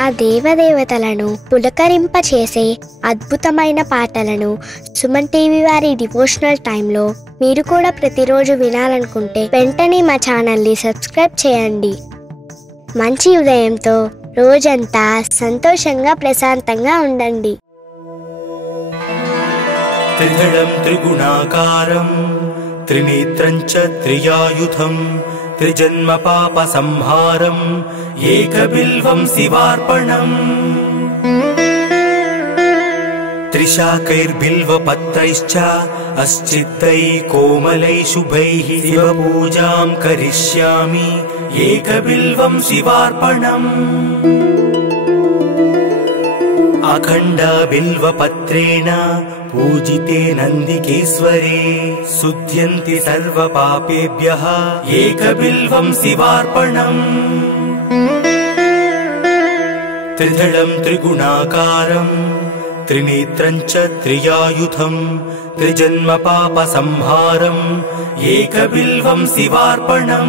ఆ దేవదేవతలను పులకరింపచేసే అద్భుతమైన పాటలను సుమన్ టీవీ వారి డివోషనల్ టైంలో మీరు కూడా ప్రతిరోజు వినాలనుకుంటే వెంటనే మా ఛానల్ని సబ్స్క్రైబ్ చేయండి. మంచి ఉదయంతో రోజంతా సంతోషంగా ప్రశాంతంగా ఉండండి. త్రిదళం త్రిగుణాకారం త్రినేత్రం చ త్రియాయుధం త్రిజన్మ పాప సంహారం ఏకబిల్వం శివార్పణం. త్రిశాకైర్బిల్వపత్రైశ్చ అశ్చిత్తై కోమలై శుభైః శివపూజాం కరిష్యామి ఏకబిల్వం శివార్పణం. అఖండ బిల్వపత్రేణ పూజితే నందికేశ్వరే శుద్ధ్యంతి సర్వపాపేభ్యః ఏకబిల్వం శివార్పణం. త్రిదళం త్రిగుణాకారం త్రినేత్రం చ త్రియాయుధం త్రిజన్మ పాప సంహారం ఏకబిల్వం శివార్పణం.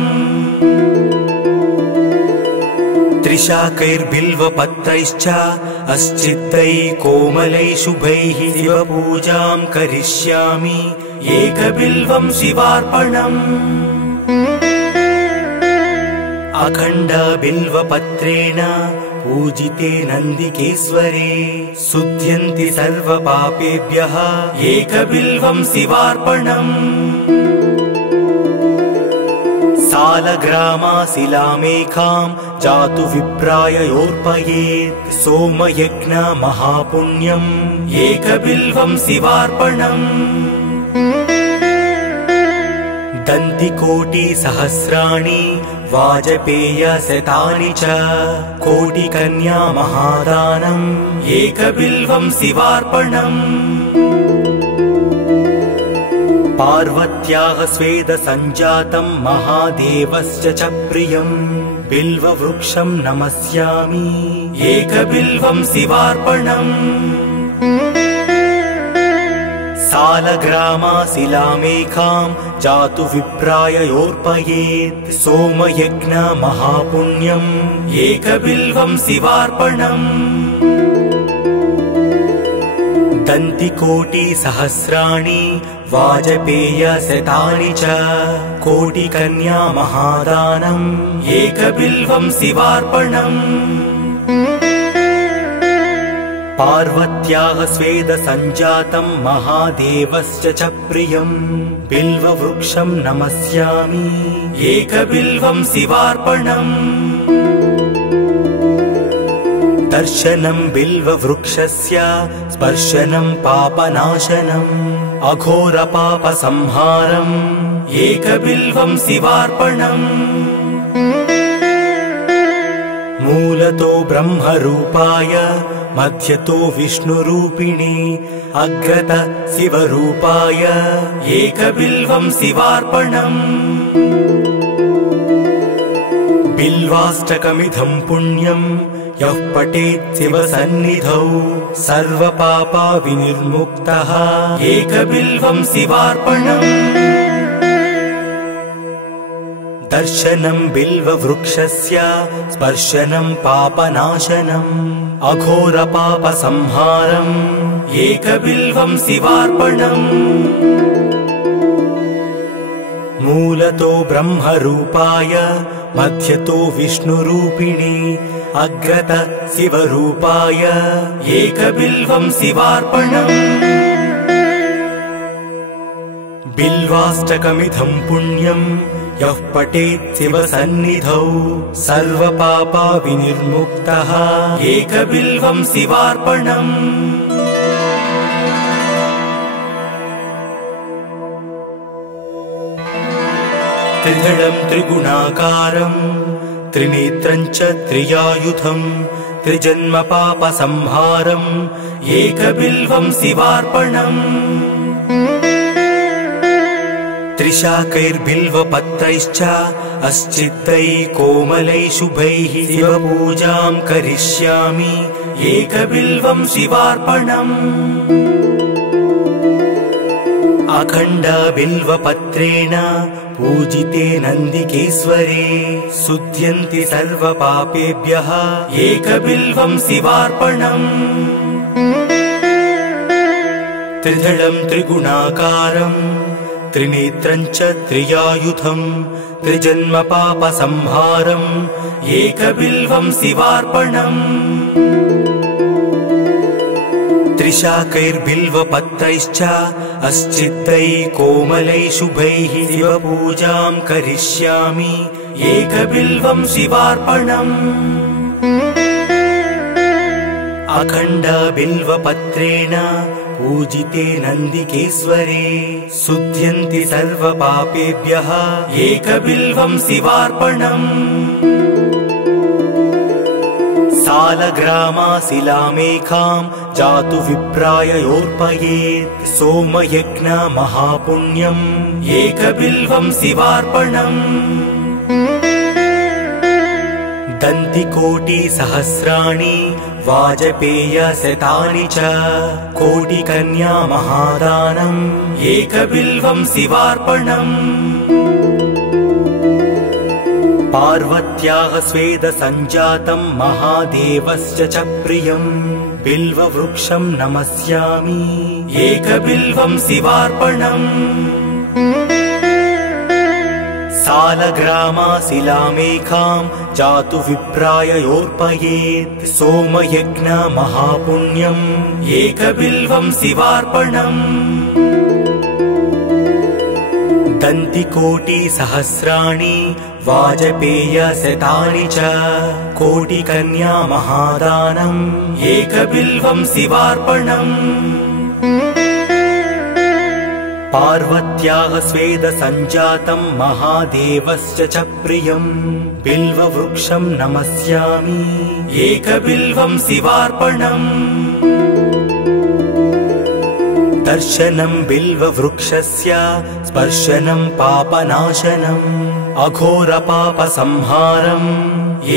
త్రిశాకైర్బిల్వపత్రైశ్చ అశ్చిత్తై కోమలై శుభైః శివపూజాం కరిష్యామి ఏకబిల్వం శివార్పణం. అఖండ బిల్వపత్రేణ పూజితే నందికేశ్వరే శుద్ధ్యంతి సర్వపాపేభ్యః ఏకబిల్వం శివార్పణం. సాలగ్రామాశిలామేకాం జాతు విప్రాయోర్పయేత్ సోమయజ్ఞ మహాపుణ్యం ఏకబిల్వం శివార్పణం. దంతికోటి సహస్రాణి వాజపేయ శతాని చ కోటి కన్యా మహాదానం ఏకబిల్వం శివార్పణం. పార్వత్యాః స్వేద సంజాతం మహాదేవస్య చ ప్రియం బిల్వవృక్షం నమస్యామి ఏకబిల్వం శివార్పణం. సాలగ్రామాశిలామేకాం జాతు విప్రాయోర్పయేత్ సోమయజ్ఞ మహాపుణ్యం ఏకబిల్వం శివార్పణం. దంతికోటి సహస్రాణి వాజపేయ శతాని చ కోటి కన్యా మహాదానం ఏకబిల్వం శివార్పణం. పార్వత్యాః స్వేద సంజాతం మహాదేవస్య చ ప్రియం బిల్వవృక్షం నమస్యామి ఏకబిల్వం శివార్పణం. దర్శనం బిల్వవృక్షస్య స్పర్శనం పాపనాశనం అఘోర పాప సంహారం ఏకబిల్వం శివార్పణం. మూలతో బ్రహ్మరూపాయ మధ్యతో విష్ణురూపిణి అగ్రత శివరూపాయ ఏకబిల్వం శివార్పణం. బిల్వాష్టకమిదం పుణ్యం యః పఠేత్ శివసన్నిధౌ సర్వపాపా వినిర్ముక్తః ఏకబిల్వం శివార్పణం. దర్శనం బిల్వవృక్షస్య స్పర్శనం పాపనాశనం అఘోర పాప సంహారం ఏకబిల్వం శివార్పణం. మూలతో బ్రహ్మరూపాయ మధ్యతో విష్ణురూపిణి అగ్రత శివరూపాయ ఏకబిల్వం శివార్పణం. బిల్వాష్టకమిదం పుణ్యం యః పఠేత్ శివసన్నిధౌ సర్వపాపా వినిర్ముక్తః ఏకబిల్వం శివార్పణం. త్రిదళం త్రిగుణాకారం త్రినేత్రం చ త్రియాయుధం త్రిజన్మ పాప సంహారం ఏకబిల్వం శివార్పణం. త్రిశాకైర్బిల్వపత్రైశ్చ అశ్చిత్తై కోమలై శుభైః శివపూజాం కరిష్యామి ఏకబిల్వం శివార్పణం. అఖండ బిల్వపత్రేణ पूजिते नन्दिकेश्वरे शुध्यन्ति सर्वपापेभ्यः एकबिल्वं शिवार्पणम् त्रिदलं त्रिगुणाकारं त्रिनेत्रं च त्रियायुधं त्रिजन्म पापसंहारम् एकबिल्वं शिवार्पणम् त्रिशाकैर्बिल्वपत्रैश्च अस्चित्तैः कोमलैः शुभैः शिवपूजां करिष्यामि एकबिल्वं शिवार्पणम् अखण्डबिल्वपत्रेण पूजिते नन्दिकेश्वरे शुध्यन्ति सर्वपापेभ्यः एकबिल्वं शिवार्पणम् सालग्रामाशिलामेकां जातु विप्राय योर्पयेत् सोमयज्ञ महापुण्यम् एकबिल्वं शिवार्पणम् दन्तिकोटिसहस्राणि वाजपेयशतानि च कोटिकन्या महादानम् एकबिल्वं शिवार्पणम् पार्वत्याः स्वेदसञ्जातं महादेवस्य च प्रियं बिल्ववृक्षं नमस्यामि एकबिल्वं शिवार्पणम् सालग्रामाशिलामेकां जातु विप्राय योर्पयेत् सोमयज्ञ महापुण्यम् एकबिल्वं शिवार्पणम् दन्तिकोटिसहस्राणि वाजपेयशतानि च कोटिकन्या महादानम् एकबिल्वं शिवार्पणम् पार्वत्याः स्वेदसञ्जातं महादेवस्य च प्रियं बिल्ववृक्षं नमस्यामि एकबिल्वं शिवार्पणम् दर्शनं बिल्ववृक्षस्य स्पर्शनं पापनाशनम् अघोरपापसंहारम्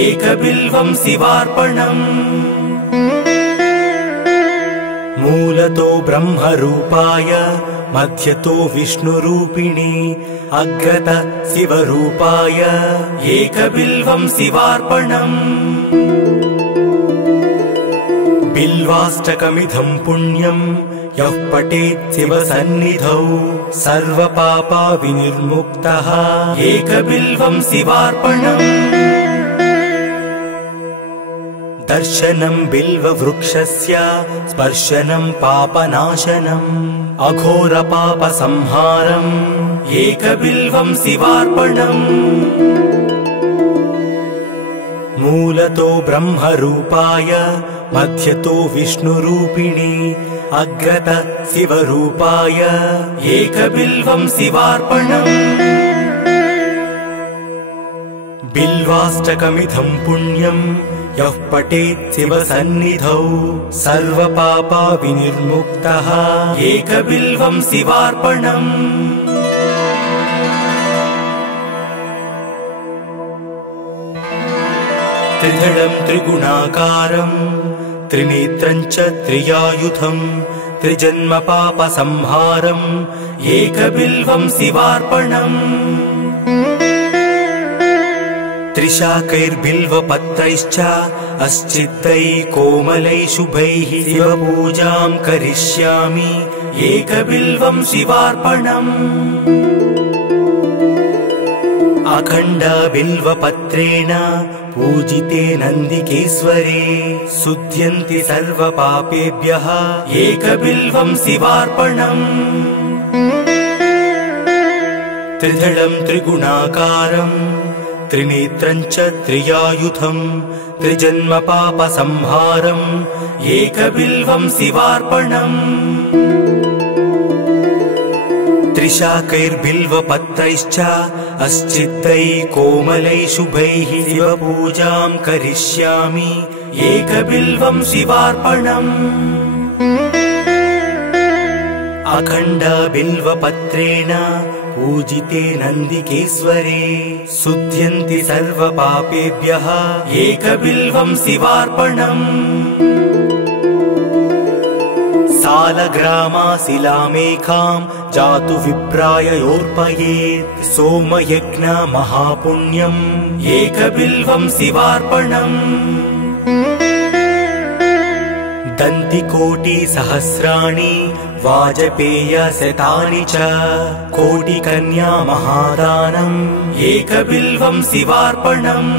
एकबिल्वं शिवार्पणम् मूलतो ब्रह्मरूपाय मध्यतो विष्णुरूपिणे अग्रत शिवरूपाय एकबिल्वं शिवार्पणम् बिल्वाष्टकमिदं पुण्यं यः पठेत् शिवसन्निधौ सर्वपापविनिर्मुक्तः एकबिल्वं शिवार्पणम् दर्शनं बिल्ववृक्षस्य स्पर्शनं पापनाशनम् अघोरपापसंहारम् एकबिल्वं शिवार्पणम् मूलतो ब्रह्मरूपाय मध्यतो विष्णुरूपिणे अग्रत शिवरूपाय एकबिल्वं शिवार्पणम् बिल्वाष्टकमिदं पुण्यं यः पठेत् शिवसन्निधौ सर्वपापविनिर्मुक्तः एकबिल्वं शिवार्पणम् त्रिदलं त्रिगुणाकारं त्रिनेत्रं च त्रियायुधं त्रिजन्म पापसंहारम् एकबिल्वं शिवार्पणम् त्रिशाकैर्बिल्वपत्रैश्च अस्चित्तैः कोमलैः शुभैः शिवपूजां करिष्यामि एकबिल्वं शिवार्पणम् अखण्डबिल्वपत्रेण पूजिते नन्दिकेश्वरे शुध्यन्ति सर्वपापेभ्यः एकबिल्वं शिवार्पणम् त्रिदलं त्रिगुणाकारं त्रिनेत्रं च त्रियायुधं त्रिजन्म पापसंहारम् एकबिल्वं शिवार्पणम् त्रिशाकैर्बिल्वपत्रैश्च अस्चित्तैः कोमलैः शुभैः शिवपूजां करिष्यामि एकबिल्वं शिवार्पणम् अखण्डबिल्वपत्रेण पूजिते नन्दिकेश्वरे शुध्यन्ति सर्वपापेभ्यः एकबिल्वं शिवार्पणम् सालग्रामाशिलामेकां जातु विप्राययोर्पयेत् सोमयज्ञ महापुण्यम् एकबिल्वं शिवार्पणम् दन्तिकोटिसहस्राणि वाजपेयशतानि च कोटिकन्या महादानम् एकबिल्वं शिवार्पणम्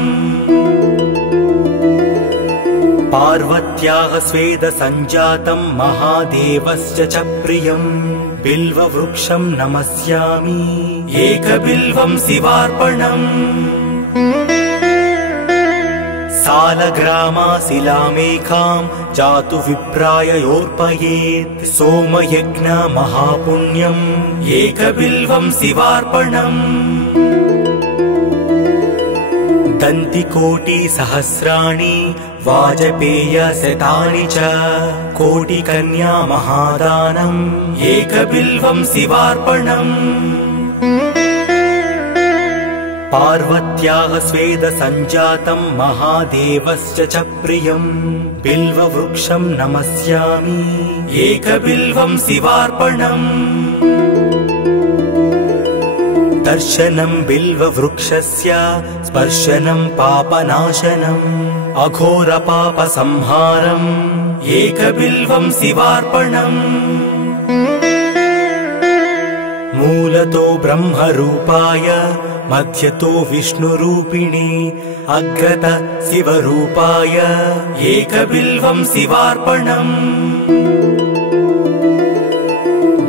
पार्वत्याः स्वेदसञ्जातं महादेवस्य च प्रियं बिल्ववृक्षं नमस्यामि एकबिल्वं शिवार्पणम् सालग्रामाशिलामेकां जातु विप्राययोर्पयेत् सोमयज्ञ महापुण्यम् एकबिल्वं शिवार्पणम् दन्तिकोटिसहस्राणि वाजपेयशतानि च कोटिकन्या महादानम् एकबिल्वं शिवार्पणम् पार्वत्याः स्वेदसञ्जातं महादेवस्य च प्रियं बिल्ववृक्षं नमस्यामि एकबिल्वं शिवार्पणम् दर्शनं बिल्ववृक्षस्य स्पर्शनं पापनाशनम् अघोरपापसंहारम् एकबिल्वं शिवार्पणम् मूलतो ब्रह्मरूपाय मध्यतो विष्णुरूपिणे अग्रत शिवरूपाय एकबिल्वं शिवार्पणम्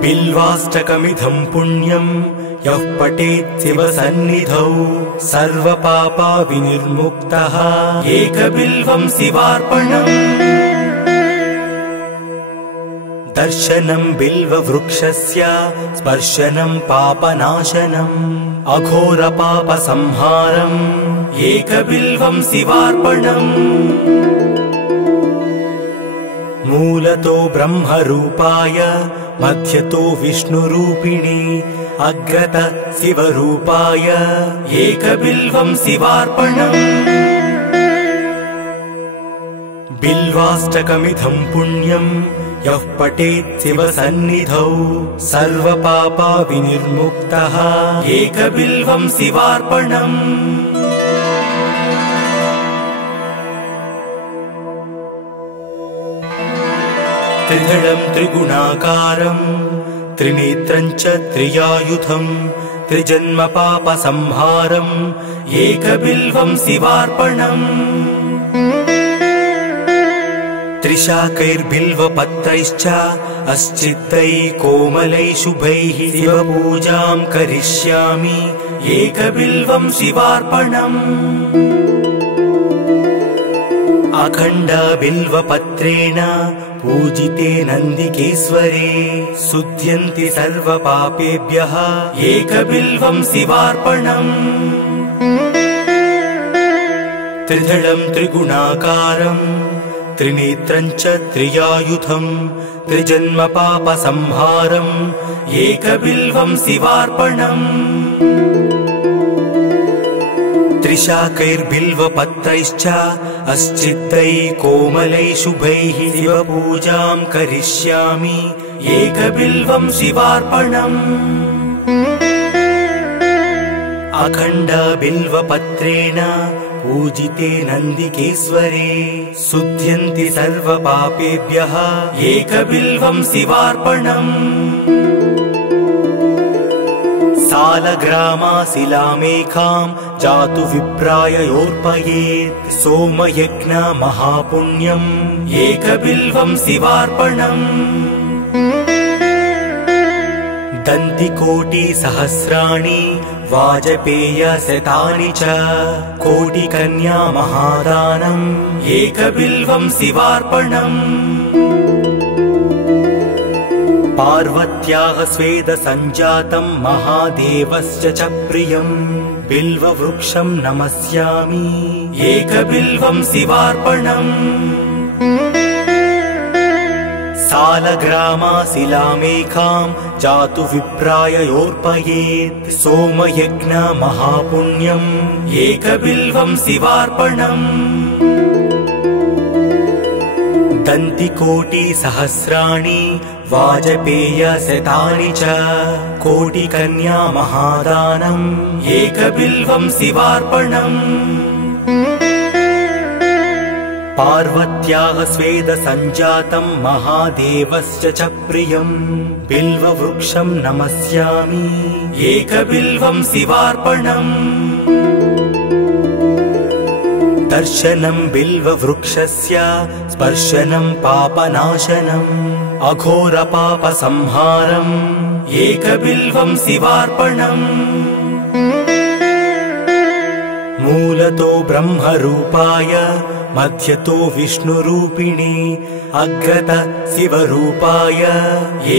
बिल्वाष्टकमिदं पुण्यं यः पठेत् शिवसन्निधौ सर्वपापा विनिर्मुक्तः एकबिल्वं शिवार्पणम् दर्शनं बिल्ववृक्षस्य स्पर्शनं पापनाशनम् अघोरपापसंहारम् एकबिल्वं शिवार्पणम् मूलतो ब्रह्मरूपाय मध्यतो विष्णुरूपिणे अग्रत शिवरूपाय एकबिल्वं शिवार्पणम् बिल्वाष्टकमिदं पुण्यं यः पठेत् शिवसन्निधौ सर्वपापा विनिर्मुक्तः एकबिल्वं शिवार्पणम् त्रिदलं त्रिगुणाकारं त्रिनेत्रं च त्रियायुधं त्रिजन्मपापसंहारम् एकबिल्वं शिवार्पणम् त्रिशाकैर्बिल्वपत्रैश्च अस्चित्तैः कोमलैः शुभैः शिवपूजां करिष्यामि एकबिल्वं शिवार्पणम् अखण्डबिल्वपत्रेण पूजिते नन्दिकेश्वरे शुध्यन्ति सर्वपापेभ्यः एकबिल्वं शिवार्पणम् त्रिदलं त्रिगुणाकारं त्रिनेत्रं च त्रियायुधं त्रिजन्मपापसंहारम् एकबिल्वं शिवार्पणम् त्रिशाकैर्बिल्वपत्रैश्च अस्चित्तैः कोमलैः शुभैः शिवपूजां करिष्यामि एकबिल्वं शिवार्पणम् अखण्डबिल्वपत्रेण पूजिते नन्दिकेश्वरे शुध्यन्ति सर्वपापेभ्यः एकबिल्वं शिवार्पणम् सालग्रामाशिलामेकां जातु विप्राययोर्पयेत् सोमयज्ञ महापुण्यम् एकबिल्वं शिवार्पणम् दन्तिकोटिसहस्राणि वाजपेयशतानि च कोटिकन्या महादानम् एकबिल्वं शिवार्पणम् पार्वत्याः स्वेदसञ्जातं महादेवस्य च प्रियं बिल्ववृक्षं नमस्यामि एकबिल्वं शिवार्पणम् सालग्रामाशिलामेकां जातु विप्राययोर्पयेत् सोमयज्ञ महापुण्यम् एकबिल्वं शिवार्पणम् दन्तिकोटिसहस्राणि वाजपेयशतानि च कोटिकन्या महादानम् एकबिल्वं शिवार्पणम् पार्वत्याः स्वेदसञ्जातं महादेवस्य च प्रियं बिल्ववृक्षं नमस्यामि एकबिल्वं शिवार्पणम् दर्शनं बिल्ववृक्षस्य स्पर्शनं पापनाशनम् अघोरपापसंहारम् एकबिल्वं शिवार्पणम् मूलतो ब्रह्मरूपाय मध्यतो विष्णुरूपिणे अग्रत शिवरूपाय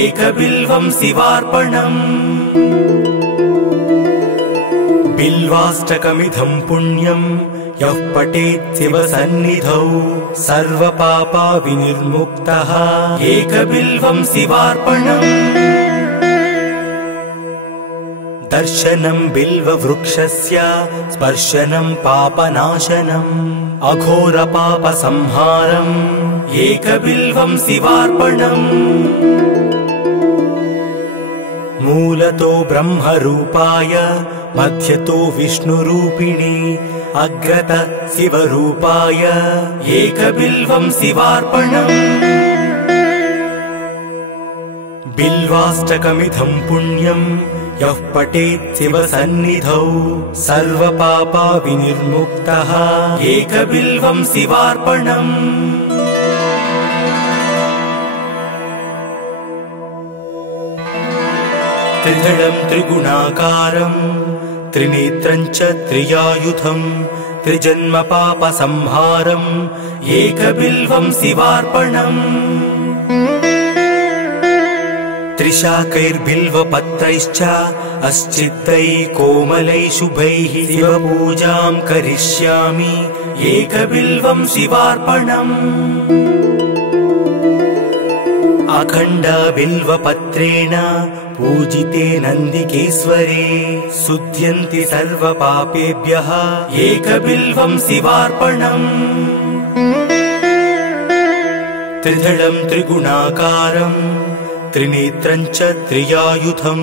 एकबिल्वं शिवार्पणम् बिल्वाष्टकमिदं पुण्यं यः पठेत् शिवसन्निधौ सर्वपापविनिर्मुक्तः एकबिल्वं शिवार्पणम् दर्शनं बिल्ववृक्षस्य स्पर्शनं पापनाशनम् अघोरपापसंहारम् एकबिल्वं शिवार्पणम् मूलतो ब्रह्मरूपाय मध्यतो विष्णुरूपिणे अग्रत शिवरूपाय एकबिल्वं शिवार्पणम् बिल्वाष्टकमिदं पुण्यं यः पठेत् शिवसन्निधौ सर्वपापविनिर्मुक्तः एकबिल्वं शिवार्पणम् त्रिदलं त्रिगुणाकारं त्रिनेत्रं च त्रियायुधं त्रिजन्मपापसंहारम् एकबिल्वं शिवार्पणम् त्रिशाकैर्बिल्वपत्रैश्च अस्चिद्दैः कोमलैः शुभैः शिवपूजां करिष्यामि एकबिल्वं शिवार्पणम् अखण्डबिल्वपत्रेण पूजिते नन्दिकेश्वरे शुध्यन्ति सर्वपापेभ्यः एकबिल्वं शिवार्पणम् त्रिदलं त्रिगुणाकारं त्रिनेत्रं च त्रियायुधं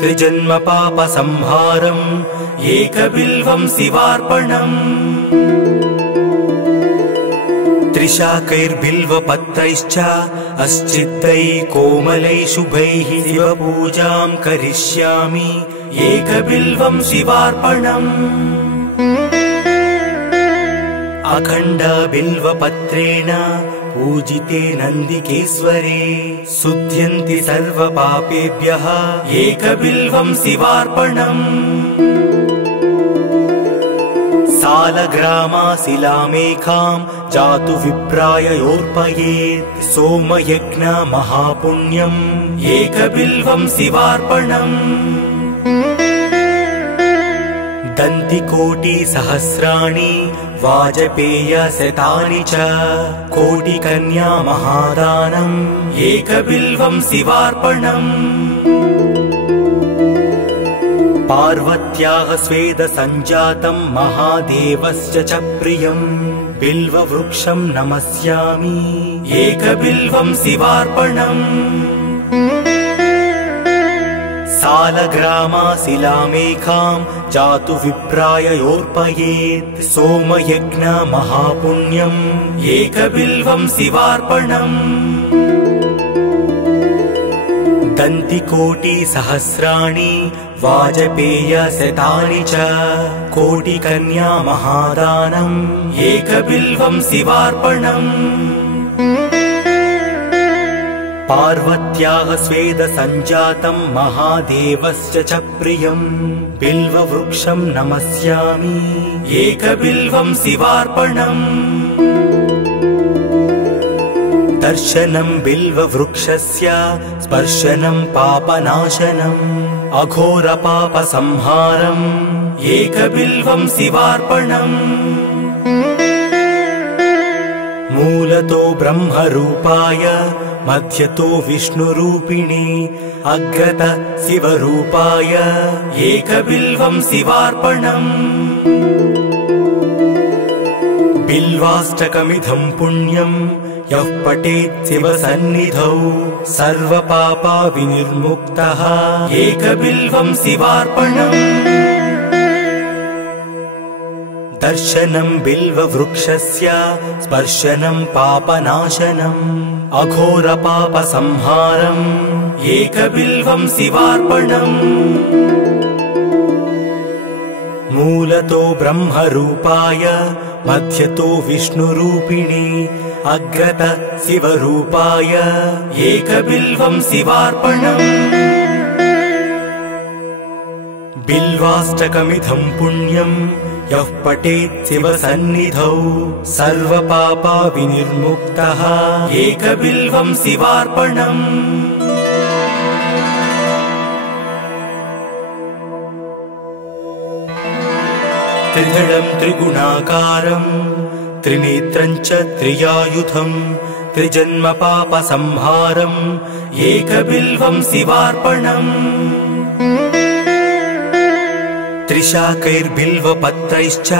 त्रिजन्मपापसंहारम् एकबिल्वं शिवार्पणम् त्रिशाकैर्बिल्वपत्रैश्च अस्चिद्दैः कोमलैः शुभैः शिवपूजां करिष्यामि एकबिल्वं शिवार्पणम् अखण्डबिल्वपत्रेण पूजिते नन्दिकेश्वरे शुध्यन्ति सर्वपापेभ्यः एकबिल्वं शिवार्पणम् सालग्रामाशिलामेकां जातु विप्राययोर्पयेत् सोमयज्ञमहापुण्यम् एकबिल्वं शिवार्पणम् दन्तिकोटिसहस्राणि वाजपेयशतानि च कोटिकन्या महादानम् एकबिल्वं शिवार्पणम् पार्वत्याः स्वेदसञ्जातं महादेवस्य च प्रियं बिल्ववृक्षं नमस्यामि एकबिल्वं शिवार्पणम् सालग्रामाशिलामेकां जातु विप्राययोर्पयेत् सोमयज्ञमहापुण्यम् एकबिल्वं शिवार्पणम् दन्तिकोटिसहस्राणि वाजपेयशतानि च कोटिकन्या महादानम् एकबिल्वं शिवार्पणम् पार्वत्याः स्वेदसञ्जातं महादेवस्य च प्रियं बिल्ववृक्षं नमस्यामि एकबिल्वं शिवार्पणम् दर्शनं बिल्ववृक्षस्य स्पर्शनं पापनाशनम् अघोरपापसंहारम् एकबिल्वं शिवार्पणम् मूलतो ब्रह्मरूपाय मध्यतो विष्णुरूपिणे अग्रत शिवरूपाय एकबिल्वं शिवार्पणम् बिल्वाष्टकमिदं पुण्यं यः पठेत् शिवसन्निधौ सर्वपापा विनिर्मुक्तः एकबिल्वं शिवार्पणम् दर्शनं बिल्ववृक्षस्य स्पर्शनं पापनाशनम् अघोरपापसंहारम् एकबिल्वं शिवार्पणम् मूलतो ब्रह्मरूपाय मध्यतो विष्णुरूपिणी अग्रत शिवरूपाय एकबिल्वं शिवार्पणम् बिल्वाष्टकमिदं पुण्यं यः पठेत् शिवसन्निधौ सर्वपापा विनिर्मुक्तः एकबिल्वं शिवार्पणम् त्रिदलं त्रिगुणाकारं त्रिनेत्रं च त्रियायुधं त्रिजन्मपापसंहारम् एकबिल्वं शिवार्पणम् त्रिशाकैर्बिल्वपत्रैश्च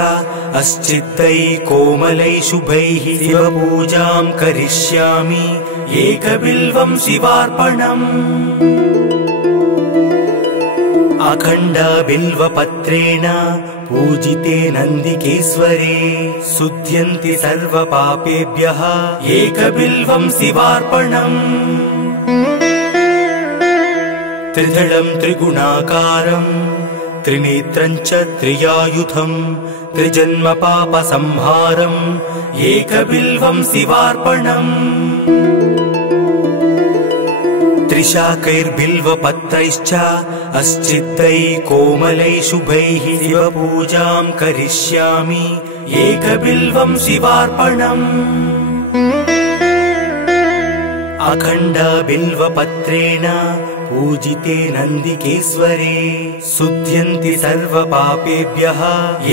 अस्चित्तैः कोमलैः शुभैः शिवपूजां करिष्यामि एकबिल्वं शिवार्पणम् अखण्डबिल्वपत्रेण पूजिते नन्दिकेश्वरे शुध्यन्ति सर्वपापेभ्यः एकबिल्वं शिवार्पणम् त्रिदलं त्रिगुणाकारं त्रिनेत्रं च त्रियायुधं त्रिजन्मपापसंहारम् एकबिल्वं शिवार्पणम् त्रिशाकैर्बिल्वपत्रैश्च अस्चित्तैः कोमलैः शुभैः शिवपूजां करिष्यामि एकबिल्वं शिवार्पणम् अखण्डबिल्वपत्रेण पूजिते नन्दिकेश्वरे शुध्यन्ति सर्वपापेभ्यः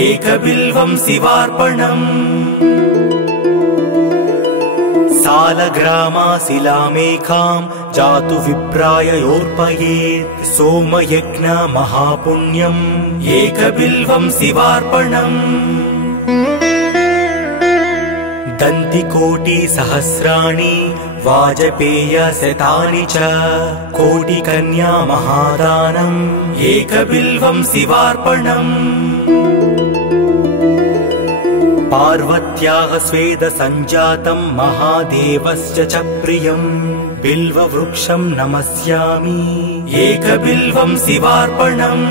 एकबिल्वं शिवार्पणम् सालग्रामाशिलामेकां जातु विप्राय योर्पयेत् सोमयज्ञ महापुण्यम् एकबिल्वं शिवार्पणम् दन्तिकोटिसहस्राणि वाजपेयशतानि च कोटिकन्या महादानम् एकबिल्वं शिवार्पणम् पार्वत्याः स्वेदसञ्जातं महादेवस्य च प्रियम् बिल्ववृक्षं नमस्यामि एकबिल्वं शिवार्पणम्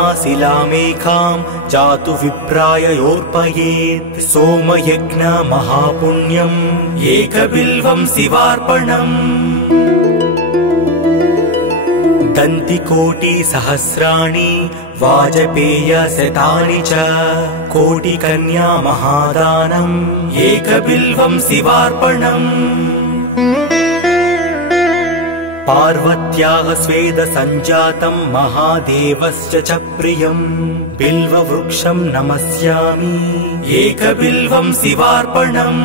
सालग्रामाशिलामेकां जातु विप्राय योर्पयेत् सोमयज्ञ महापुण्यम् एकबिल्वं शिवार्पणम् दन्तिकोटिसहस्राणि वाजपेयशतानि च कोटिकन्या महादानम् एकबिल्वं शिवार्पणम् पार्वत्याः स्वेदसञ्जातं महादेवस्य च प्रियम् बिल्ववृक्षं नमस्यामि एकबिल्वं शिवार्पणम्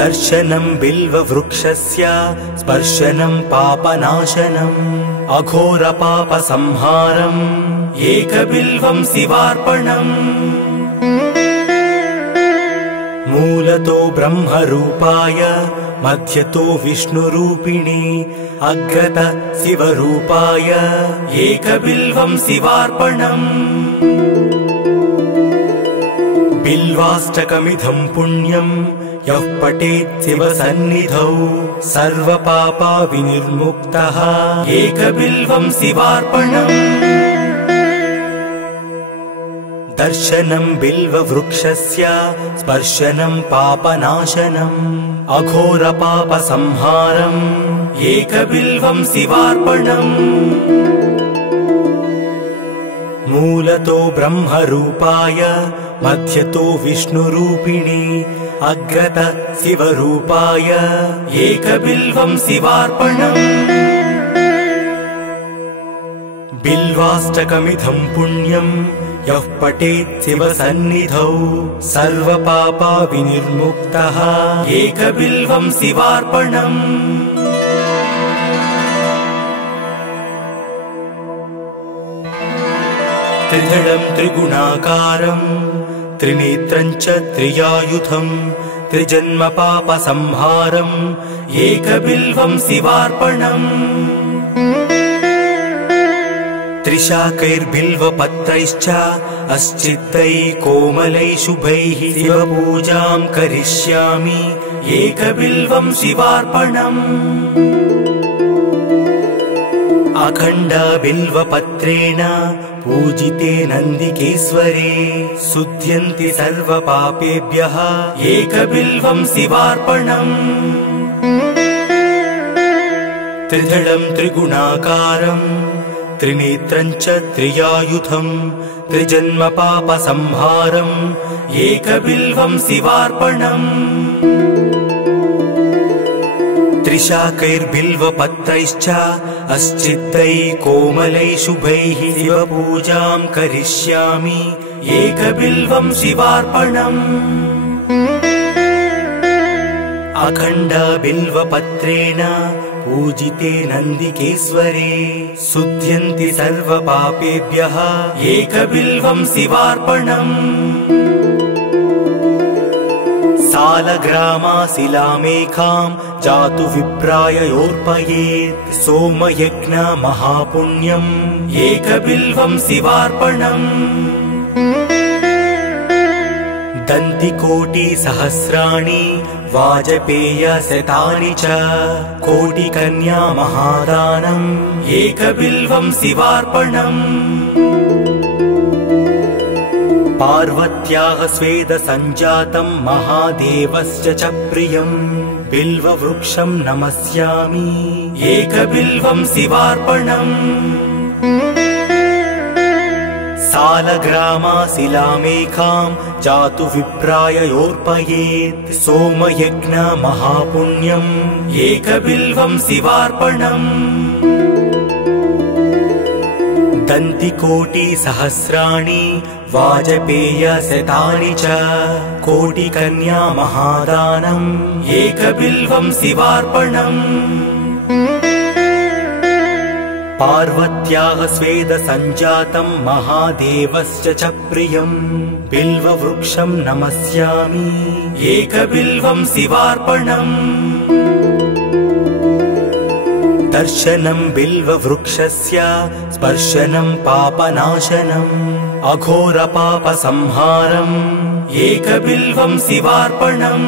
दर्शनं बिल्ववृक्षस्य स्पर्शनं पापनाशनम् अघोरपापसंहारम् एकबिल्वं शिवार्पणम् मूलतो ब्रह्मरूपाय मध्यतो विष्णुरूपिणी अग्रत शिवरूपाय एकबिल्वं शिवार्पणम् बिल्वाष्टकमिदं पुण्यं यः पठेत् शिवसन्निधौ सर्वपापा विनिर्मुक्तः एकबिल्वं शिवार्पणम् दर्शनं बिल्ववृक्षस्य स्पर्शनं पापनाशनम् अघोरपापसंहारम् एकबिल्वं शिवार्पणम् मूलतो ब्रह्मरूपाय मध्यतो विष्णुरूपिणी अग्रत शिवरूपाय एकबिल्वं शिवार्पणम् बिल्वाष्टकमिदं पुण्यं यः पठेत् शिवसन्निधौ सर्वपापा विनिर्मुक्तः एकबिल्वं शिवार्पणम् त्रिदलं त्रिगुणाकारं त्रिनेत्रं च त्रियायुधं त्रिजन्म पापसंहारं एकबिल्वं शिवार्पणम् त्रिशाकैर्बिल्वपत्रैश्च अस्चित्तैः कोमलैः शुभैः शिवपूजां करिष्यामि एकबिल्वं शिवार्पणम् अखण्डबिल्वपत्रेण पूजिते नन्दिकेश्वरे शुध्यन्ति सर्वपापेभ्यः एकबिल्वं शिवार्पणम् त्रिदलं त्रिगुणाकारं त्रिनेत्रं च त्रियायुधं त्रिजन्म पापसंहारं एकबिल्वं शिवार्पणम् त्रिशाकैर्बिल्वपत्रैश्च अस्चित्तैः कोमलैः शुभैः शिवपूजां करिष्यामि एकबिल्वं शिवार्पणम् अखण्डबिल्वपत्रेण पूजिते नन्दिकेश्वरे शुध्यन्ति सर्वपापेभ्यः एकबिल्वं शिवार्पणम् सालग्रामाशिलामेकां जातु विप्राययोर्पयेत् सोमयज्ञ महापुण्यम् एकबिल्वं शिवार्पणम् दन्तिकोटिसहस्राणि वाजपेयशतानि च कोटिकन्या महादानम् एकबिल्वं शिवार्पणम् पार्वत्याः स्वेदसञ्जातं महादेवस्य च प्रियं बिल्ववृक्षं नमस्यामि एकबिल्वं शिवार्पणम् सालग्रामाशिलामेकां जातु विप्राययोर्पयेत् सोमयज्ञ महापुण्यम् एकबिल्वं शिवार्पणम् दन्तिकोटिसहस्राणि वाजपेयशतानि च कोटिकन्या महादानम् एकबिल्वं शिवार्पणम् पार्वत्याः स्वेदसञ्जातं महादेवस्य च प्रियं बिल्ववृक्षं नमस्यामि एकबिल्वं शिवार्पणम् दर्शनं बिल्ववृक्षस्य स्पर्शनं पापनाशनम् अघोरपापसंहारम् एकबिल्वं शिवार्पणम्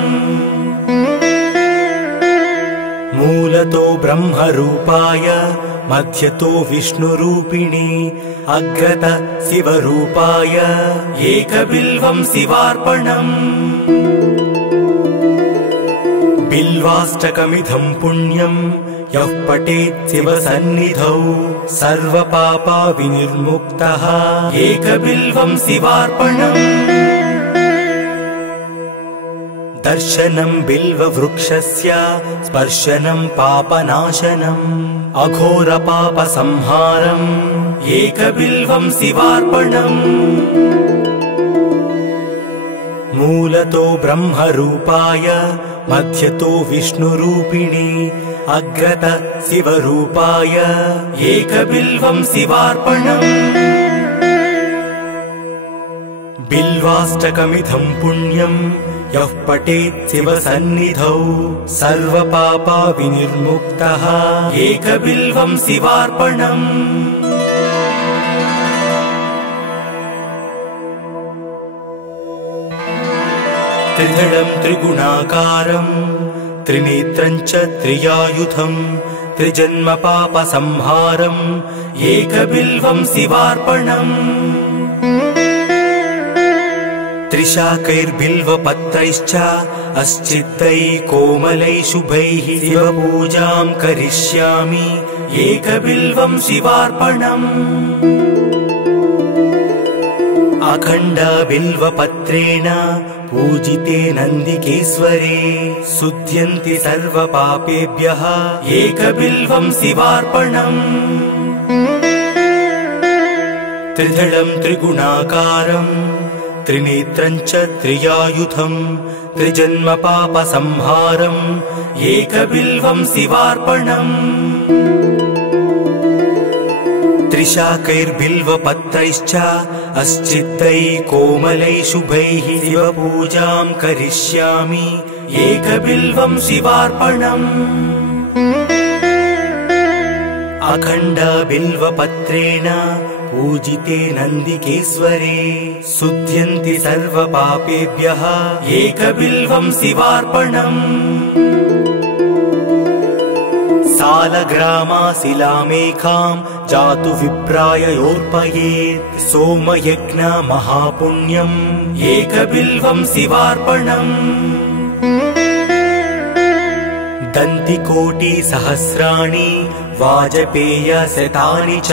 मूलतो ब्रह्मरूपाय मध्यतो विष्णुरूपिणे अग्रत शिवरूपाय एकबिल्वं शिवार्पणम् बिल्वाष्टकमिदं पुण्यं यः पठेत् शिवसन्निधौ सर्वपापविनिर्मुक्तः एकबिल्वं शिवार्पणम् दर्शनं बिल्ववृक्षस्य स्पर्शनं पापनाशनम् अघोरपापसंहारम् एकबिल्वं शिवार्पणम् मूलतो ब्रह्मरूपाय मध्यतो विष्णुरूपिणे अग्रत शिवरूपाय एकबिल्वं शिवार्पणम् बिल्वाष्टकमिदं पुण्यं यः पठेत् शिवसन्निधौ सर्वपापविनिर्मुक्तः एकबिल्वं शिवार्पणम् त्रिदलं त्रिगुणाकारं त्रिनेत्रं च त्रियायुधं त्रिजन्म पापसंहारम् एकबिल्वं शिवार्पणम् त्रिशाकैर्बिल्वपत्रैश्च अस्चित्तैः कोमलैः शुभैः शिवपूजां करिष्यामि एकबिल्वं शिवार्पणम् अखण्डबिल्वपत्रेण पूजिते नन्दिकेश्वरे शुध्यन्ति सर्वपापेभ्यः एकबिल्वं शिवार्पणम् त्रिदलं त्रिगुणाकारं त्रिनेत्रं च त्रियायुधं त्रिजन्म पापसंहारम् एकबिल्वं शिवार्पणम् त्रिशाकैर्बिल्वपत्रैश्च अस्चित्तैः कोमलैः शुभैः शिवपूजां करिष्यामि एकबिल्वं शिवार्पणम् अखण्डबिल्वपत्रेण पूजिते नन्दिकेश्वरे शुध्यन्ति सर्वपापेभ्यः एकबिल्वं शिवार्पणम् सालग्रामाशिलामेकां जातु विप्राययोर्पयेत् सोमयज्ञ महापुण्यम् एकबिल्वं शिवार्पणम् दन्तिकोटिसहस्राणि वाजपेयशतानि च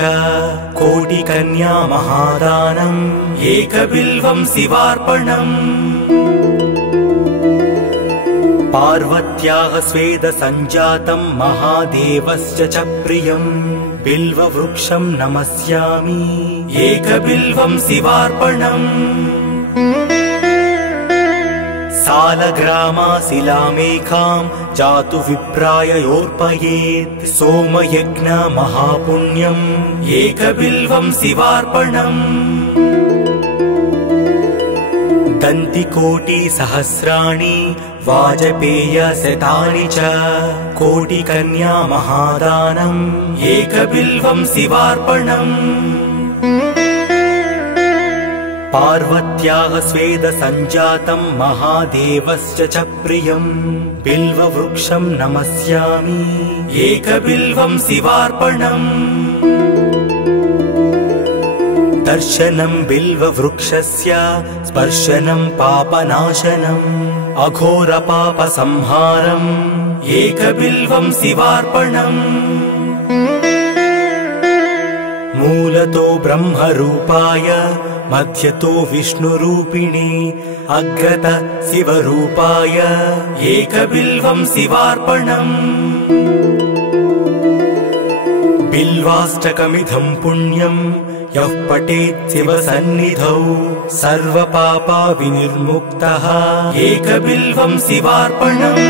कोटिकन्या महादानम् एकबिल्वं शिवार्पणम् पार्वत्याः स्वेदसञ्जातं महादेवस्य च प्रियम् बिल्ववृक्षं नमस्यामि एकबिल्वं शिवार्पणम् सालग्रामाशिलामेकां जातु विप्राययोर्पयेत् सोमयज्ञ महापुण्यम् एकबिल्वं शिवार्पणम् दन्तिकोटिसहस्राणि वाजपेयशतानि च कोटिकन्या महादानम् एकबिल्वं शिवार्पणम् पार्वत्याः स्वेदसञ्जातं महादेवस्य च प्रियम् बिल्ववृक्षं नमस्यामि एकबिल्वं शिवार्पणम् दर्शनं बिल्ववृक्षस्य स्पर्शनं पापनाशनम् अघोरपापसंहारम् एकबिल्वं शिवार्पणम् मूलतो ब्रह्मरूपाय मध्यतो विष्णुरूपिणे अग्रतः शिवरूपाय एकबिल्वं शिवार्पणम् बिल्वाष्टकमिदं पुण्यम् यः पठेत् शिवसन्निधौ सर्वपापविनिर्मुक्तः एकबिल्वं शिवार्पणम्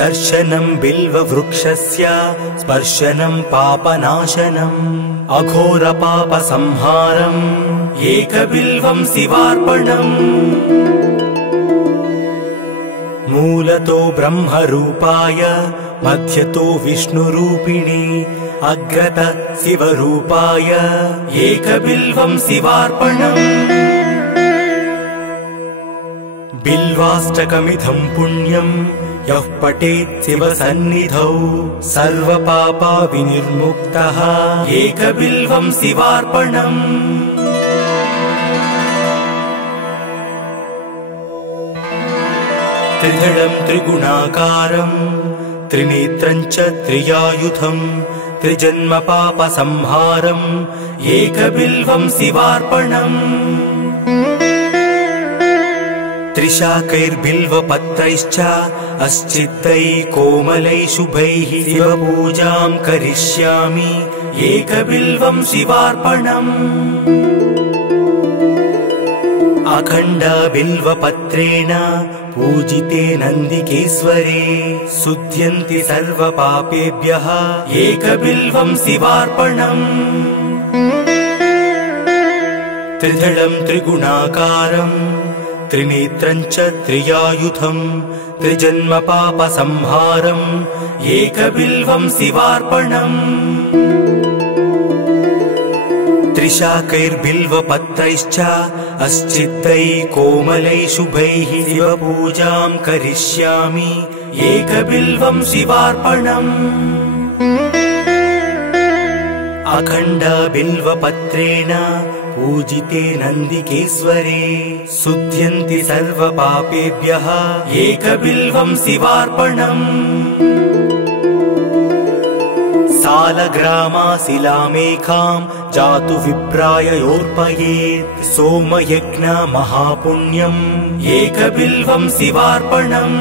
दर्शनं बिल्ववृक्षस्य स्पर्शनं पापनाशनम् अघोरपापसंहारम् एकबिल्वं शिवार्पणम् मूलतो ब्रह्मरूपाय मध्यतो विष्णुरूपिणे अग्रतः शिवरूपाय एकबिल्वं शिवार्पणम् बिल्वाष्टकमिदं पुण्यम् यः पठेत् शिवसन्निधौ सर्वपापविनिर्मुक्तः एकबिल्वं शिवार्पणम् त्रिदलं त्रिगुणाकारं त्रिनेत्रं च त्रियायुधं त्रिजन्मपापसंहारम् एकबिल्वं शिवार्पणम् त्रिशाकैर्बिल्वपत्रैश्च अस्चित्तैः कोमलैः शुभैः शिवपूजां करिष्यामि एकबिल्वं शिवार्पणम् अखण्डबिल्वपत्रेण पूजिते नन्दिकेश्वरे शुध्यन्ति सर्वपापेभ्यः एकबिल्वं शिवार्पणम् त्रिदलं त्रिगुणाकारं त्रिनेत्रं च त्रियायुधं त्रिजन्मपापसंहारम् एकबिल्वं शिवार्पणम् त्रिशाकैर्बिल्वपत्रैश्च अस्चित्तैः कोमलैः शुभैः शिवपूजां करिष्यामि एकबिल्वं शिवार्पणम् अखण्डबिल्वपत्रेण पूजिते नन्दिकेश्वरे शुध्यन्ति सर्वपापेभ्यः एकबिल्वं शिवार्पणम् सालग्रामाशिलामेकां जातु विप्राययोर्पयेत् सोमयज्ञ महापुण्यम् एकबिल्वं शिवार्पणम्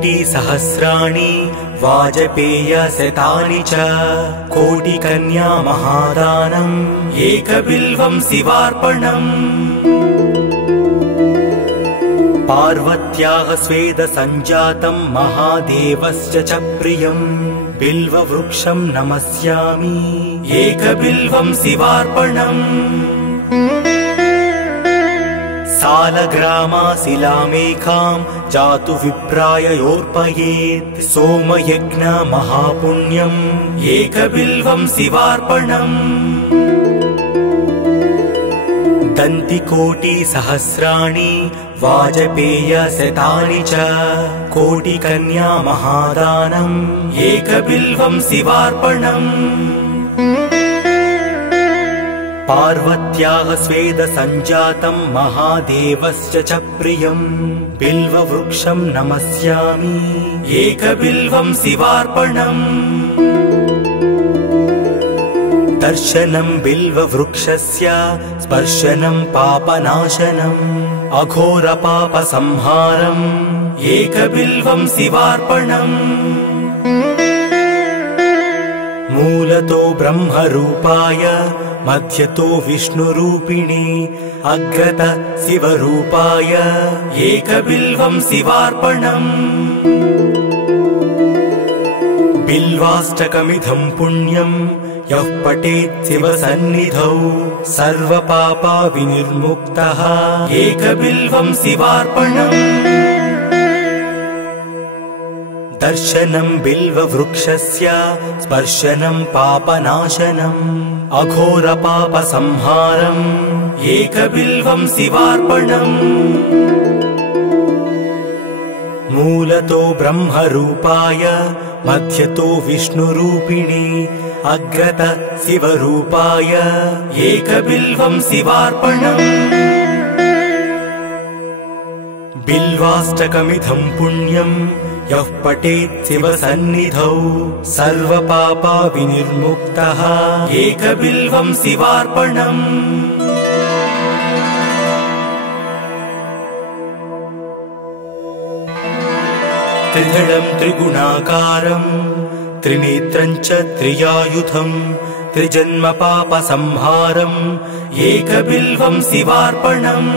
दन्तिकोटिसहस्राणि वाजपेयशतानि च कोटिकन्या महादानम् एकबिल्वं शिवार्पणम् पार्वत्याः स्वेदसञ्जातं महादेवस्य च प्रियं बिल्ववृक्षं नमस्यामि एकबिल्वं शिवार्पणम् सालग्रामाशिलामेकां जातु विप्राय योर्पयेत् सोमयज्ञ महापुण्यम् एकबिल्वं शिवार्पणम् दन्तिकोटिसहस्राणि वाजपेयशतानि च कोटिकन्या महादानम् एकबिल्वं शिवार्पणम् पार्वत्याः स्वेदसञ्जातं महादेवस्य च प्रियं बिल्ववृक्षं नमस्यामि एकबिल्वं शिवार्पणम् दर्शनं बिल्ववृक्षस्य स्पर्शनं पापनाशनम् अघोरपापसंहारम् एकबिल्वं शिवार्पणम् मूलतो ब्रह्मरूपाय मध्यतो विष्णुरूपिणे अग्रत शिवरूपाय एकबिल्वं शिवार्पणम् बिल्वाष्टकमिदं पुण्यं यः पठेत् शिवसन्निधौ सर्वपापा विनिर्मुक्तः एकबिल्वं शिवार्पणम् दर्शनं बिल्ववृक्षस्य स्पर्शनं पापनाशनम् अघोरपापसंहारम् एकबिल्वं शिवार्पणम् मूलतो ब्रह्मरूपाय मध्यतो विष्णुरूपिणे अग्रत शिवरूपाय एकबिल्वं शिवार्पणम् बिल्वाष्टकमिदं पुण्यं यः पठेत् शिवसन्निधौ सर्वपापा विनिर्मुक्तः एकबिल्वं शिवार्पणम् त्रिदलं त्रिगुणाकारं त्रिनेत्रं च त्रियायुधं त्रिजन्मपापसंहारम् एकबिल्वं शिवार्पणम्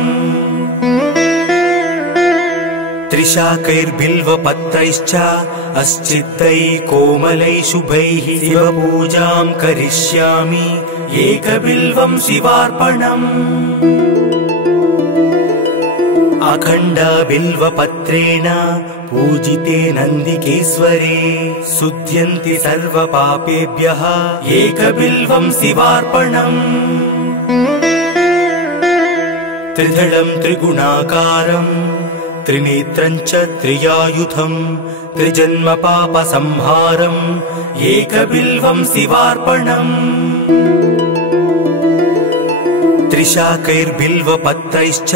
त्रिशाकैर्बिल्वपत्रैश्च अस्चिद्दैः कोमलैः शुभैः शिवपूजां करिष्यामि एकबिल्वं शिवार्पणम् अखण्डबिल्वपत्रेण पूजिते नन्दिकेश्वरे शुध्यन्ति सर्वपापेभ्यः एकबिल्वं शिवार्पणम् त्रिदलं त्रिगुणाकारं त्रिनेत्रं च त्रियायुधं त्रिजन्मपापसंहारम् एकबिल्वं शिवार्पणम् त्रिशाकैर्बिल्वपत्रैश्च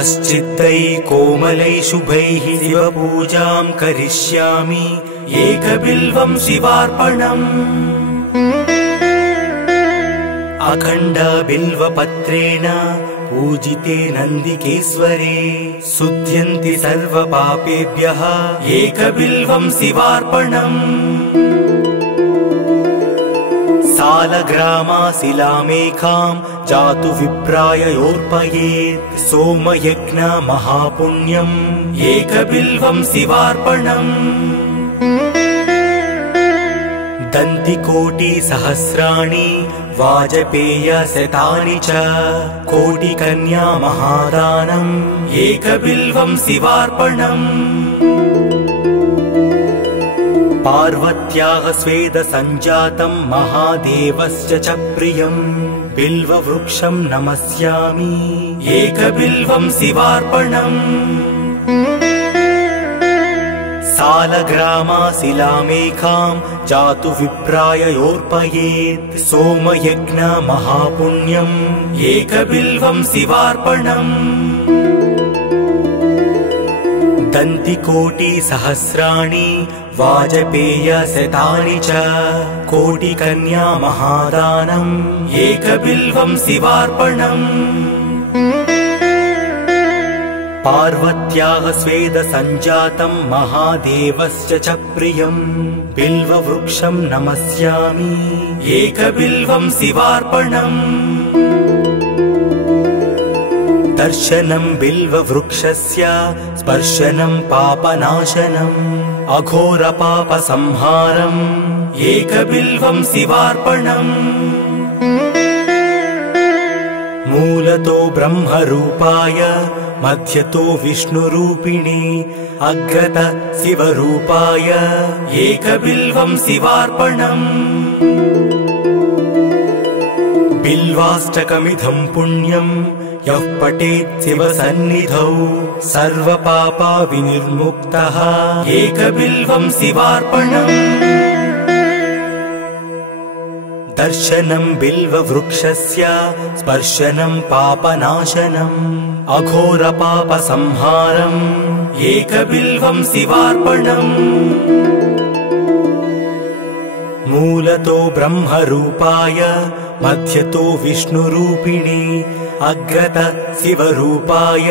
अस्चिद्दैः कोमलैः शुभैः शिवपूजां करिष्यामि एकबिल्वं शिवार्पणम् अखण्डबिल्वपत्रेण पूजिते नन्दिकेश्वरे शुध्यन्ति सर्वपापेभ्यः एकबिल्वं शिवार्पणम् सालग्रामाशिलामेकां जातु विप्राय योर्पयेत् सोमयज्ञ महापुण्यम् एकबिल्वं शिवार्पणम् दन्तिकोटिसहस्राणि वाजपेयशतानि च कोटिकन्या महादानम् एकबिल्वं शिवार्पणम् पार्वत्याः स्वेदसञ्जातं महादेवस्य च प्रियं बिल्ववृक्षं नमस्यामि एकबिल्वं शिवार्पणम् सालग्रामाशिलामेकां जातु विप्राय योर्पयेत् सोमयज्ञ महापुण्यम् एकबिल्वं शिवार्पणम् दन्तिकोटिसहस्राणि वाजपेयशतानि च कोटिकन्या महादानम् एकबिल्वं शिवार्पणम् पार्वत्याः स्वेदसञ्जातं महादेवस्य च प्रियं बिल्ववृक्षं नमस्यामि एकबिल्वं शिवार्पणम् दर्शनं बिल्ववृक्षस्य स्पर्शनं पापनाशनम् अघोरपापसंहारम् एकबिल्वं शिवार्पणम् मूलतो ब्रह्मरूपाय मध्यतो विष्णुरूपिणी अग्रत शिवरूपाय एकबिल्वं शिवार्पणम् बिल्वाष्टकमिदं पुण्यं यः पठेत् शिवसन्निधौ सर्वपापा विनिर्मुक्तः एकबिल्वं शिवार्पणम् दर्शनं बिल्ववृक्षस्य स्पर्शनं पापनाशनम् अघोरपापसंहारम् एकबिल्वं शिवार्पणम् मूलतो ब्रह्मरूपाय मध्यतो विष्णुरूपिणी अग्रत शिवरूपाय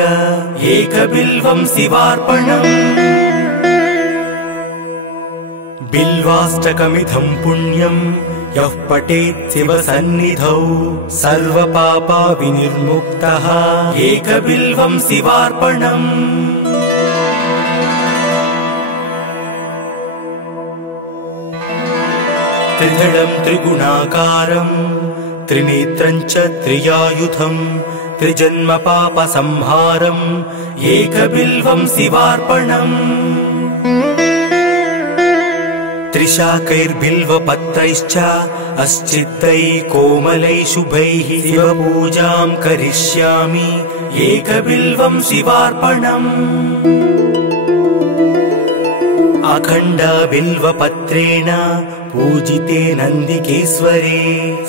एकबिल्वं शिवार्पणम् बिल्वाष्टकमिदं पुण्यं यः पठेत् शिवसन्निधौ सर्वपापा विनिर्मुक्तः एकबिल्वं शिवार्पणम् त्रिदलं त्रिगुणाकारं त्रिनेत्रं च त्रियायुधं त्रिजन्मपापसंहारम् एकबिल्वं शिवार्पणम् त्रिशाकैर्बिल्वपत्रैश्च अस्चित्तैः कोमलैः शुभैः शिवपूजां करिष्यामि एकबिल्वं शिवार्पणम् अखण्डबिल्वपत्रेण पूजिते नन्दिकेश्वरे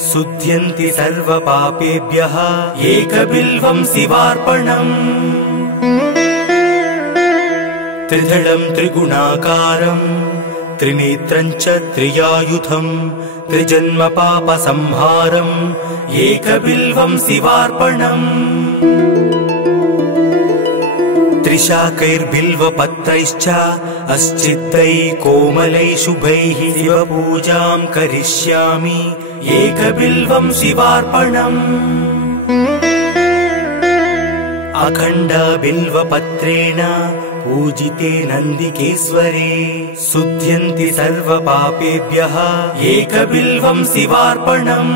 शुध्यन्ति सर्वपापेभ्यः एकबिल्वं शिवार्पणम् त्रिदलं त्रिगुणाकारं त्रिनेत्रं च त्रियायुधं त्रिजन्मपापसंहारम् एकबिल्वं शिवार्पणम् त्रिशाकैर्बिल्वपत्रैश्च अस्चित्तैः कोमलैः शुभैः शिवपूजां करिष्यामि एकबिल्वं शिवार्पणम् अखण्डबिल्वपत्रेण पूजिते नन्दिकेश्वरे शुध्यन्ति सर्वपापेभ्यः एकबिल्वं शिवार्पणम्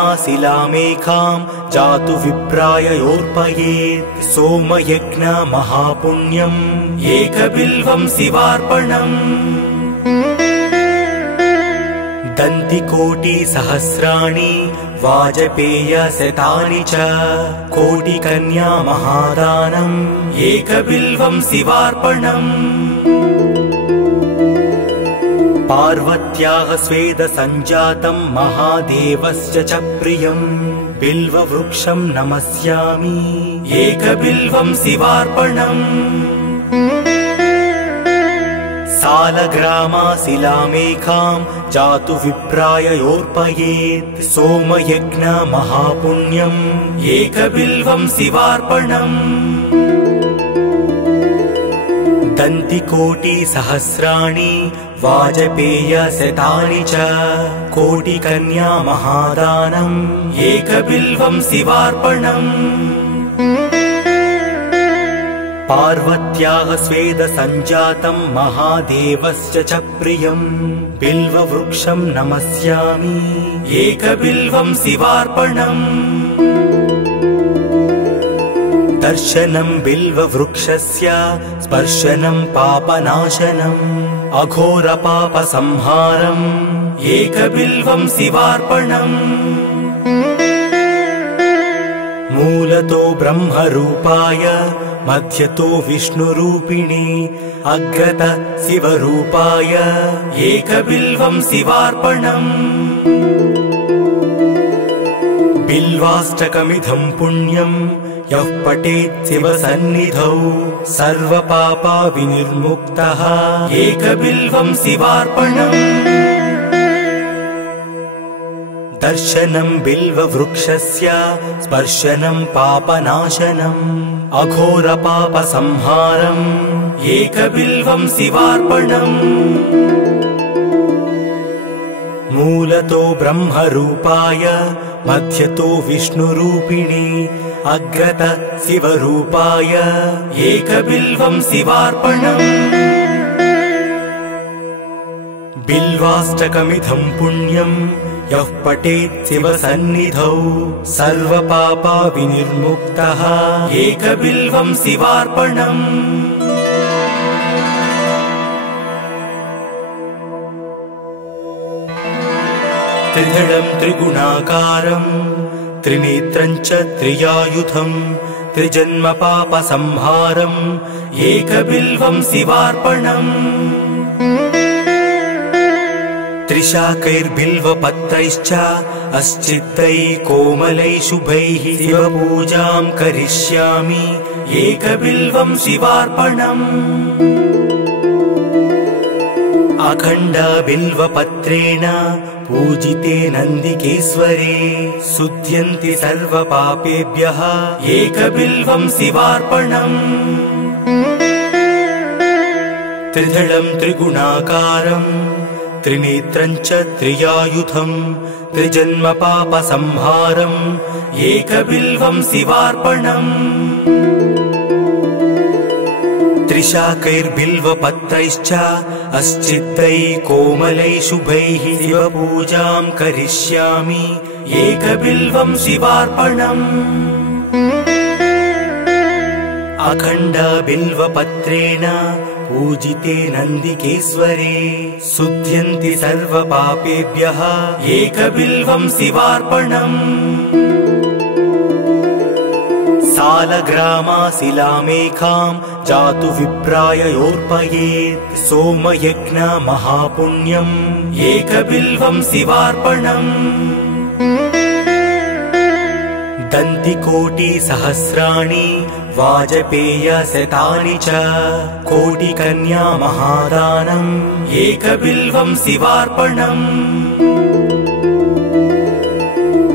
सालग्रामाशिलामेकां जातु विप्राययोर्पयेत् सोमयज्ञ महापुण्यम् एकबिल्वं शिवार्पणम् दन्तिकोटिसहस्राणि वाजपेयशतानि च कोटिकन्या महादानम् एकबिल्वं शिवार्पणम् पार्वत्याः स्वेदसञ्जातं महादेवस्य च प्रियं बिल्ववृक्षं नमस्यामि एकबिल्वं शिवार्पणम् सालग्रामाशिलामेकां जातु विप्राययोर्पयेत् सोमयज्ञ महापुण्यम् एकबिल्वं शिवार्पणम् दन्तिकोटिसहस्राणि वाजपेयशतानि च कोटिकन्या महादानम् एकबिल्वं शिवार्पणम् पार्वत्याः स्वेदसञ्जातं महादेवस्य च प्रियं बिल्ववृक्षं नमस्यामि एकबिल्वं शिवार्पणम् दर्शनं बिल्ववृक्षस्य स्पर्शनं पापनाशनम् अघोरपापसंहारम् एकबिल्वं शिवार्पणम् मूलतो ब्रह्मरूपाय मध्यतो विष्णुरूपिणी अग्रत शिवरूपाय एकबिल्वं शिवार्पणम् बिल्वाष्टकमिदं पुण्यं यः पठेत् शिवसन्निधौ सर्वपापा विनिर्मुक्तः एकबिल्वं शिवार्पणम् दर्शनं बिल्ववृक्षस्य स्पर्शनं पापनाशनम् अघोरपापसंहारम् एकबिल्वं शिवार्पणम् मूलतो ब्रह्मरूपाय मध्यतो विष्णुरूपिणी अग्रत शिवरूपाय एकबिल्वं शिवार्पणम् बिल्वाष्टकमिदं पुण्यं यः पठेत् शिवसन्निधौ सर्वपापा विनिर्मुक्तः एकबिल्वं शिवार्पणम् त्रिदलं त्रिगुणाकारं त्रिनेत्रं च त्रियायुधं त्रिजन्मपापसंहारम् एकबिल्वं शिवार्पणम् त्रिशाकैर्बिल्वपत्रैश्च अस्चिद्दैः कोमलैः शुभैः शिवपूजां करिष्यामि एकबिल्वं शिवार्पणम् अखण्डबिल्वपत्रेण पूजिते नन्दिकेश्वरे शुध्यन्ति सर्वपापेभ्यः एकबिल्वं शिवार्पणम् त्रिदलं त्रिगुणाकारं त्रिनेत्रं च त्रियायुधं त्रिजन्मपापसंहारम् एकबिल्वं शिवार्पणम् त्रिशाकैर्बिल्वपत्रैश्च अस्चिद्दैः कोमलैः शुभैः शिवपूजां करिष्यामि एकबिल्वं शिवार्पणम् अखण्डबिल्वपत्रेण पूजिते नन्दिकेश्वरे शुध्यन्ति सर्वपापेभ्यः एकबिल्वं शिवार्पणम् सालग्रामाशिलामेकां जातु विप्राययोर्पयेत् सोमयज्ञ महापुण्यम् एकबिल्वं शिवार्पणम् दन्तिकोटिसहस्राणि वाजपेयशतानि च कोटिकन्या महादानम् एकबिल्वं शिवार्पणम्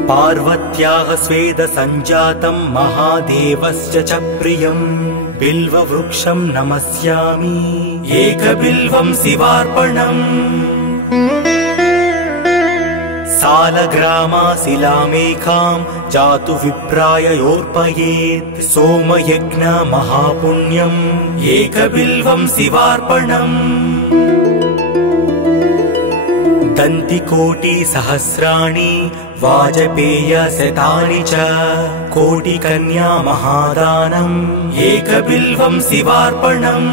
पार्वत्याः स्वेदसञ्जातं महादेवस्य च प्रियं बिल्ववृक्षं नमस्यामि एकबिल्वं शिवार्पणम् सालग्रामाशिलामेकां जातु विप्राययोर्पयेत् सोमयज्ञ महापुण्यम् एकबिल्वं शिवार्पणम् दन्तिकोटिसहस्राणि वाजपेयशतानि च कोटिकन्या महादानम् एकबिल्वं शिवार्पणम्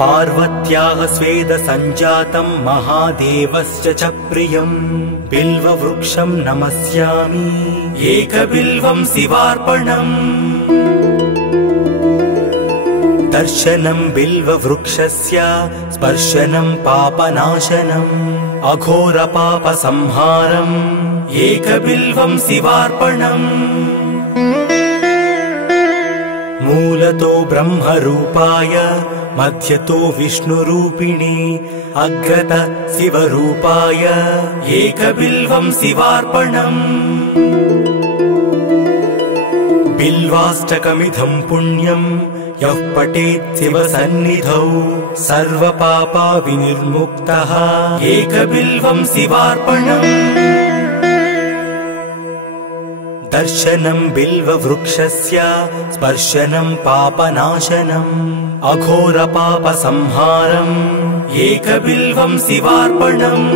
पार्वत्याः स्वेदसञ्जातं महादेवस्य च प्रियं बिल्ववृक्षं नमस्यामि एकबिल्वं शिवार्पणम् दर्शनं बिल्ववृक्षस्य स्पर्शनं पापनाशनम् अघोरपापसंहारम् एकबिल्वं शिवार्पणम् मूलतो ब्रह्मरूपाय मध्यतो विष्णुरूपिणी अग्रत शिवरूपाय एकबिल्वं शिवार्पणम् बिल्वाष्टकमिदं पुण्यं यः पठेत् शिवसन्निधौ सर्वपापा विनिर्मुक्तः एकबिल्वं शिवार्पणम् दर्शनं बिल्ववृक्षस्य स्पर्शनं पापनाशनम् अघोरपापसंहारम् एकबिल्वं शिवार्पणम्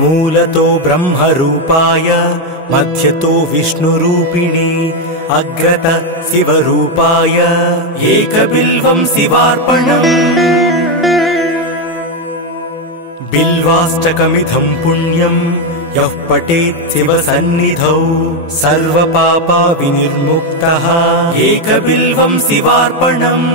मूलतो ब्रह्मरूपाय मध्यतो विष्णुरूपिणी अग्रत शिवरूपाय एकबिल्वं शिवार्पणम् बिल्वाष्टकमिदं पुण्यं यः पठेत् शिवसन्निधौ सर्वपापा विनिर्मुक्तः एकबिल्वं शिवार्पणम्